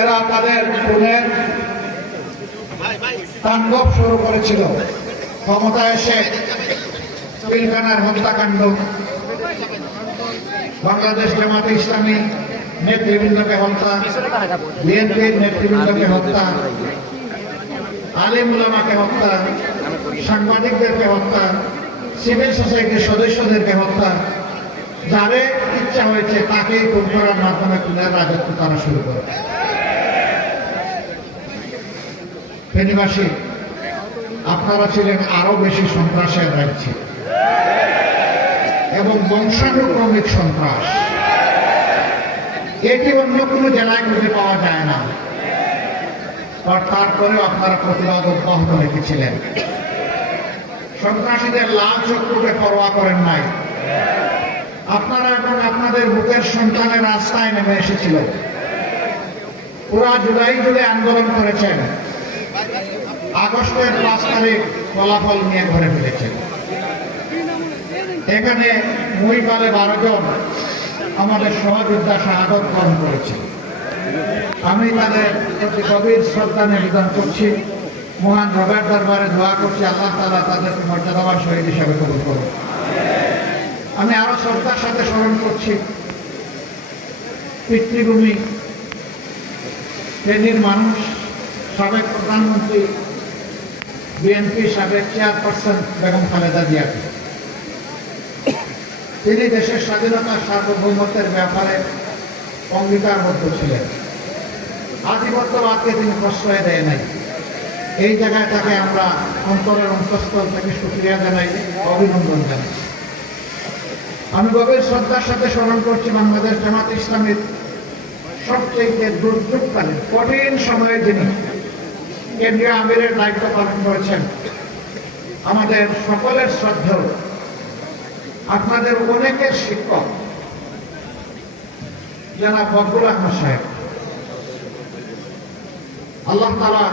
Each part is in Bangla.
এরা তাদের খুনের তাণ্ডব শুরু করেছিল। ক্ষমতা এসে পিলখানার হত্যাকাণ্ড, বাংলাদেশ জামাতে ইসলামী নেতৃবৃন্দকে হত্যা, বিএনপির নেতৃবৃন্দকে হত্যা, আলেম উলামাকে হত্যা, সাংবাদিকদেরকে হত্যা, সিভিল সোসাইটির সদস্যদেরকে হত্যা, যারে ইচ্ছা হয়েছে তাকেই খুন করার মাধ্যমে খুনের রাজত্ব তারা শুরু করে। ফেনীবাসী, আপনারা ছিলেন আরো বেশি সন্ত্রাসের রাজ্যে এবং বংশানুক্রমিক সন্ত্রাস। এটি অন্য কোনো জেলায় খুঁজে পাওয়া যায় না। তারপরেও আপনারা প্রতিবাদ অব্যাহত রেখেছিলেন। সন্ত্রাসীদের লাল চক্ষুকে পরোয়া করেন নাই। আপনারা এবং আপনাদের বুকের সন্তানের রাস্তায় নেমে এসেছিল। পুরা জুলাই জুড়ে আন্দোলন করেছেন। আগস্টের 5 তারিখ ফলাফল নিয়ে ঘরে ফিরেছেন। এখানে মহিপালে 12 জন আমাদের সহযোদ্ধা শাহাদত বরণ করেছে। আমি তাদের প্রতি গভীর শ্রদ্ধা নিবেদন করছি। মহান রবের দরবারে দোয়া করছি, আল্লাহ তাআলা তাদেরকে মর্যাদাবান শহীদ হিসাবে কবুল করুন। আমি আরো শ্রদ্ধার সাথে স্মরণ করছি পিতৃভূমি ফেনীর মানুষ, সাবেক প্রধানমন্ত্রী, বিএনপি সাবেক চেয়ারপারসন বেগম খালেদা জিয়াকে। তিনি দেশের স্বাধীনতা সার্বভৌমত্বের ব্যাপারে অঙ্গীকারবদ্ধ ছিলেন। আধিপত্যবাদকে তিনি প্রশ্রয় দেয় নাই। এই জায়গায় তাকে আমরা অন্তরের অন্তঃস্থল থেকে শুকরিয়া জানাই, অভিনন্দন জানাই। আমি গভীর শ্রদ্ধার সাথে স্মরণ করছি বাংলাদেশ জামাত ইসলামীর সবচেয়ে দুর্যোগকালীন কঠিন সময়ে যিনি কেন্দ্রীয় আমিরের দায়িত্ব পালন করেছেন, আমাদের সকলের শ্রদ্ধেয়, আপনাদের অনেকের শিক্ষক জনাব বকুল আহমদ সাহেব। আল্লাহ তাআলা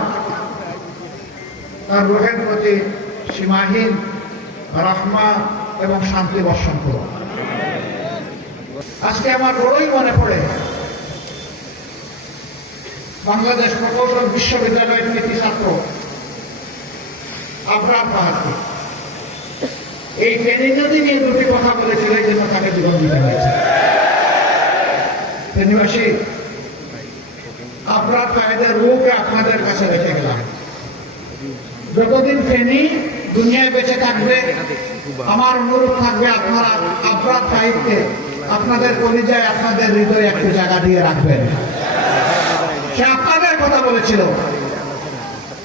তার রূহের প্রতি সীমাহীন রহমা এবং শান্তি বর্ষণ করুন। আজকে আমার বড়ই মনে পড়ে বাংলাদেশ প্রকৌশল বিশ্ববিদ্যালয়ের কৃতি ছাত্র আবরার বাহাদুর এই ফেনী নদী নিয়ে দুটি কথা বলেছিল, এই জন্য তাকে জীবন দিতে হয়েছে। ফেনীবাসী, আবরার সাহেবের রূপে আপনাদের কাছে রেখে গেলাম। যতদিন ফেনী দুনিয়ায় বেঁচে থাকবে, আমার অনুরোধ থাকবে আপনারা আবরার সাহেবকে আপনাদের কলিজায়, আপনাদের হৃদয়ে একটু জায়গা দিয়ে রাখবেন। সে আপনাদের কথা বলেছিল,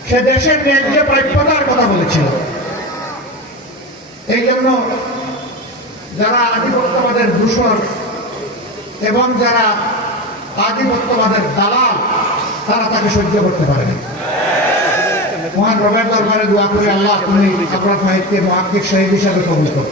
সে দেশের ন্যায্য প্রাপ্যতার কথা বলেছিল। এই জন্য যারা আধিপত্যবাদের দূষণ এবং যারা আধিপত্যবাদের দালাল, তারা তাকে সহ্য করতে পারেনি। মহান রবের দরবারে দোয়া করে আল্লাহ তুমি আবরার সাহেবকে মুহাক্কিক শহীদ হিসাবে কবুল করো।